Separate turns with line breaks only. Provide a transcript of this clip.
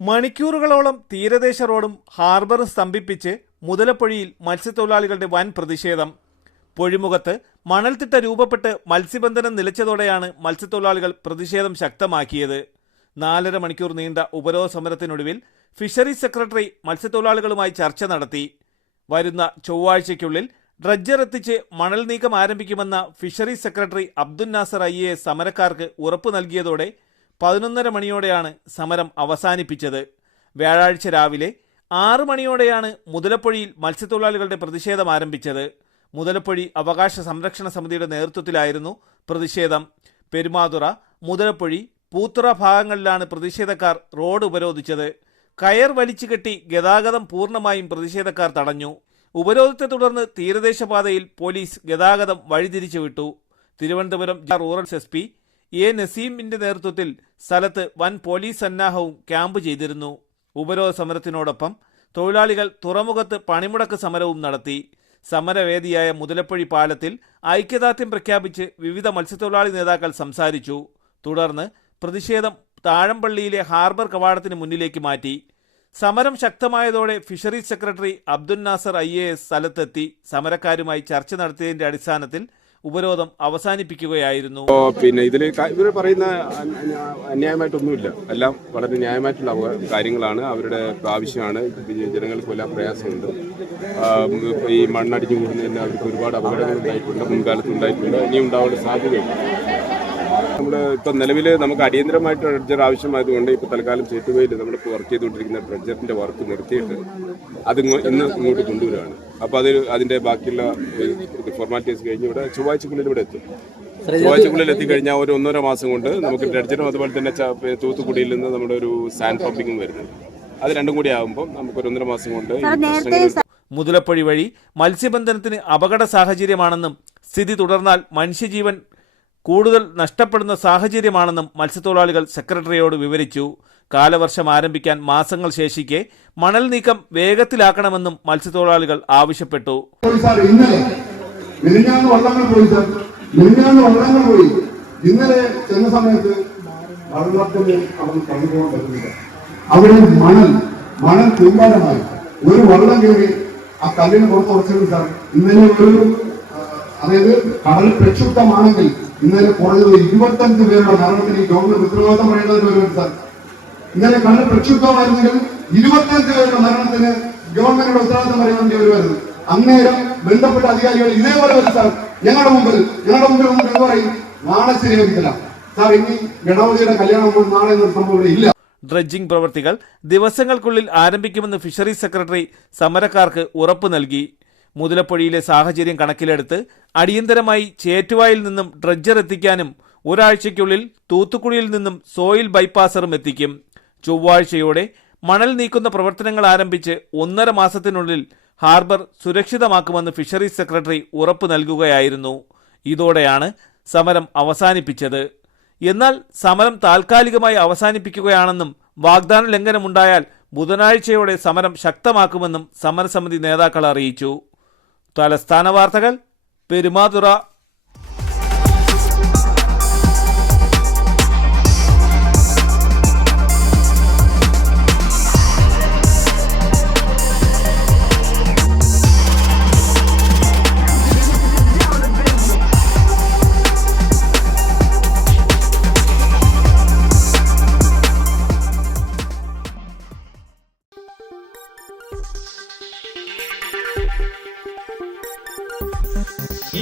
മണിക്കൂറുകളോളം തീരദേശ റോഡും ഹാർബറും സ്തംഭിപ്പിച്ച് മുതലപ്പൊഴിയിൽ മത്സ്യത്തൊഴിലാളികളുടെ വൻ പ്രതിഷേധം. പൊഴിമുഖത്ത് മണൽത്തിട്ട രൂപപ്പെട്ട് മത്സ്യബന്ധനം നിലച്ചതോടെയാണ് മത്സ്യത്തൊഴിലാളികൾ പ്രതിഷേധം ശക്തമാക്കിയത്. നാലര മണിക്കൂർ നീണ്ട ഉപരോധ സമരത്തിനൊടുവിൽ ഫിഷറീസ് സെക്രട്ടറി മത്സ്യത്തൊഴിലാളികളുമായി ചർച്ച നടത്തി. വരുന്ന ചൊവ്വാഴ്ചയ്ക്കുള്ളിൽ ഡ്രഡ്ജർ എത്തിച്ച് മണൽ നീക്കം ആരംഭിക്കുമെന്ന fisheries secretary Abdul Nasar I സമരക്കാർക്ക് ഉറപ്പു നൽകിയതോടെ പതിനൊന്നര മണിയോടെയാണ് സമരം അവസാനിപ്പിച്ചത്. വ്യാഴാഴ്ച രാവിലെ ആറു മണിയോടെയാണ് മുതലപ്പൊഴിയിൽ മത്സ്യത്തൊഴിലാളികളുടെ പ്രതിഷേധം ആരംഭിച്ചത്. മുതലപ്പൊഴി അവകാശ സംരക്ഷണ സമിതിയുടെ നേതൃത്വത്തിലായിരുന്നു പ്രതിഷേധം. പെരുമാതുറ മുതലപ്പൊഴി പൂത്തുറ ഭാഗങ്ങളിലാണ് പ്രതിഷേധക്കാർ റോഡ് ഉപരോധിച്ചത്. കയർ വലിച്ചു കെട്ടി ഗതാഗതം പൂർണമായും പ്രതിഷേധക്കാർ തടഞ്ഞു. ഉപരോധത്തെ തുടർന്ന് തീരദേശപാതയിൽ പോലീസ് ഗതാഗതം വഴിതിരിച്ചു വിട്ടു തിരുവനന്തപുരം റൂറൽ എസ് എ നസീമിന്റെ നേതൃത്വത്തിൽ സ്ഥലത്ത് വൻ പോലീസ് സന്നാഹവും ക്യാമ്പ് ചെയ്തിരുന്നു. ഉപരോധ സമരത്തിനോടൊപ്പം തൊഴിലാളികൾ തുറമുഖത്ത് പണിമുടക്ക് സമരവും നടത്തി. സമരവേദിയായ മുതലപ്പൊഴി പാലത്തിൽ ഐക്യദാർഢ്യം പ്രഖ്യാപിച്ച് വിവിധ മത്സ്യത്തൊഴിലാളി നേതാക്കൾ സംസാരിച്ചു. തുടർന്ന് പ്രതിഷേധം താഴമ്പള്ളിയിലെ ഹാർബർ കവാടത്തിന് മുന്നിലേക്ക് മാറ്റി. സമരം ശക്തമായതോടെ fisheries secretary Abdul Nasar I A S സ്ഥലത്തെത്തി. സമരക്കാരുമായി ചർച്ച നടത്തിയതിന്റെ അടിസ്ഥാനത്തിൽ ഉപരോധം അവസാനിപ്പിക്കുകയായിരുന്നു.
പിന്നെ ഇതിൽ ഇവർ പറയുന്ന അന്യ- അന്യായമായിട്ടൊന്നുമില്ല. എല്ലാം വളരെ ന്യായമായിട്ടുള്ള കാര്യങ്ങളാണ്. അവരുടെ ആവശ്യമാണ്. ജനങ്ങൾക്ക് വല്ല പ്രയാസമുണ്ട്. ഈ മണ്ണടിഞ്ഞു കൂടുന്നതിന് അവർക്ക് ഒരുപാട് അപകടങ്ങൾ ഉണ്ടായിട്ടുണ്ട്. മുൻകാലത്ത് ഉണ്ടായിട്ടുണ്ട്. ഇനി ഉണ്ടാവാനുള്ള സാധ്യതയുണ്ട്. നമ്മൾ ഇപ്പം നിലവിൽ നമുക്ക് അടിയന്തരമായിട്ട് ഡ്രഡ്ജർ ആവശ്യമായതുകൊണ്ട് ഇപ്പോൾ തൽക്കാലം ചേറ്റുവയിൽ നമ്മളിപ്പോൾ വർക്ക് ചെയ്തുകൊണ്ടിരിക്കുന്ന ഡ്രഡ്ജറിന്റെ വർക്ക് നിർത്തിയിട്ട് അത് ഇന്ന് ഇങ്ങോട്ട് കൊണ്ടുവരികയാണ്. അപ്പോൾ അത് അതിന്റെ ബാക്കിയുള്ള ഫോർമാലിറ്റീസ് കഴിഞ്ഞ് ഇവിടെ ചൊവ്വാഴ്ചക്കുള്ളിൽ ഇവിടെ എത്തും. ചൊവ്വാഴ്ചക്കുള്ളിൽ എത്തിക്കഴിഞ്ഞാൽ ഒരു ഒന്നര മാസം കൊണ്ട് നമുക്ക് ഡ്രഡ്ജറും അതുപോലെ തന്നെ തൂത്തുക്കുടിയിൽ നിന്ന് നമ്മുടെ ഒരു സാൻഡ് പമ്പിങ്ങും വരുന്നുണ്ട്. അത് രണ്ടും കൂടി ആകുമ്പോൾ നമുക്ക് ഒരു ഒന്നര മാസം കൊണ്ട്
മുതലപ്പൊഴി വഴി മത്സ്യബന്ധനത്തിന് അപകട സാഹചര്യമാണെന്നും സ്ഥിതി തുടർന്നാൽ മനുഷ്യജീവൻ കൂടുതൽ നഷ്ടപ്പെടുന്ന സാഹചര്യമാണെന്നും മത്സ്യത്തൊഴിലാളികൾ സെക്രട്ടറിയോട് വിവരിച്ചു. കാലവർഷം ആരംഭിക്കാൻ മാസങ്ങൾ ശേഷിക്കെ മണൽ നീക്കം വേഗത്തിലാക്കണമെന്നും മത്സ്യത്തൊഴിലാളികൾ ആവശ്യപ്പെട്ടു.
ഇന്നലെ ചെന്ന സമയത്ത് വള്ളത്തിന് അവിടെ കടന്നു പോകാൻ പറ്റുന്നില്ല അവിടെ മണൽ മണൽ കൂമ്പാരമായി ഒരു വള്ളം കയറി ആ കല്ലിന് പുറത്ത് ഉറച്ചത് സാർ. ഇന്നലെ ഒരു അതായത് കടൽ പ്രക്ഷുബ്ധമാണെങ്കിൽ ഇന്നലെ കുറഞ്ഞത് ഇരുപത്തഞ്ച് പേരുടെ മരണത്തിന് ഈ ഗവൺമെന്റ് ഉത്തരവാദിത്തം പറയേണ്ടതിന് വരുന്നത് സാർ ഇന്നലെ കണ്ണ് പ്രക്ഷുബ്ധമായിരുന്നെങ്കിൽ ഇരുപത്തഞ്ച് പേരുടെ മരണത്തിന് ഗവൺമെന്റിന്റെ ഉത്തരവാദിത്തം പറയേണ്ടി വരുമായിരുന്നു. അന്നേരം ബന്ധപ്പെട്ട അധികാരികൾ ഇതേപോലെ ഒരു സാർ ഞങ്ങളുടെ മുമ്പിൽ ഞങ്ങളുടെ മുമ്പിൽ നമുക്ക് എന്ത് പറയും. നാളെ ശരിയാക്കില്ല സാർ ഇനി ഗണപതിയുടെ കല്യാണം നാളെ എന്നൊരു സംഭവം ഇല്ല.
ഡ്രഡ്ജിംഗ് പ്രവൃത്തികൾ ദിവസങ്ങൾക്കുള്ളിൽ ആരംഭിക്കുമെന്ന് ഫിഷറീസ് സെക്രട്ടറി സമരക്കാർക്ക് ഉറപ്പു നൽകി. മുതലപ്പൊഴിയിലെ സാഹചര്യം കണക്കിലെടുത്ത് അടിയന്തരമായി ചേറ്റുവായിൽ നിന്നും ഡ്രഡ്ജർ എത്തിക്കാനും ഒരാഴ്ചയ്ക്കുള്ളിൽ തൂത്തുക്കുടിയിൽ നിന്നും സോയിൽ ബൈപ്പാസറും എത്തിക്കും. ചൊവ്വാഴ്ചയോടെ മണൽ നീക്കുന്ന പ്രവർത്തനങ്ങൾ ആരംഭിച്ച് ഒന്നര മാസത്തിനുള്ളിൽ ഹാർബർ സുരക്ഷിതമാക്കുമെന്ന് ഫിഷറീസ് സെക്രട്ടറി ഉറപ്പു നൽകുകയായിരുന്നു. ഇതോടെയാണ് സമരം അവസാനിപ്പിച്ചത്. എന്നാൽ സമരം താൽക്കാലികമായി അവസാനിപ്പിക്കുകയാണെന്നും വാഗ്ദാന ലംഘനമുണ്ടായാൽ ബുധനാഴ്ചയോടെ സമരം ശക്തമാക്കുമെന്നും സമരസമിതി നേതാക്കൾ അറിയിച്ചു. തലസ്ഥാന വാർത്തകൾ പെരുമാതുറ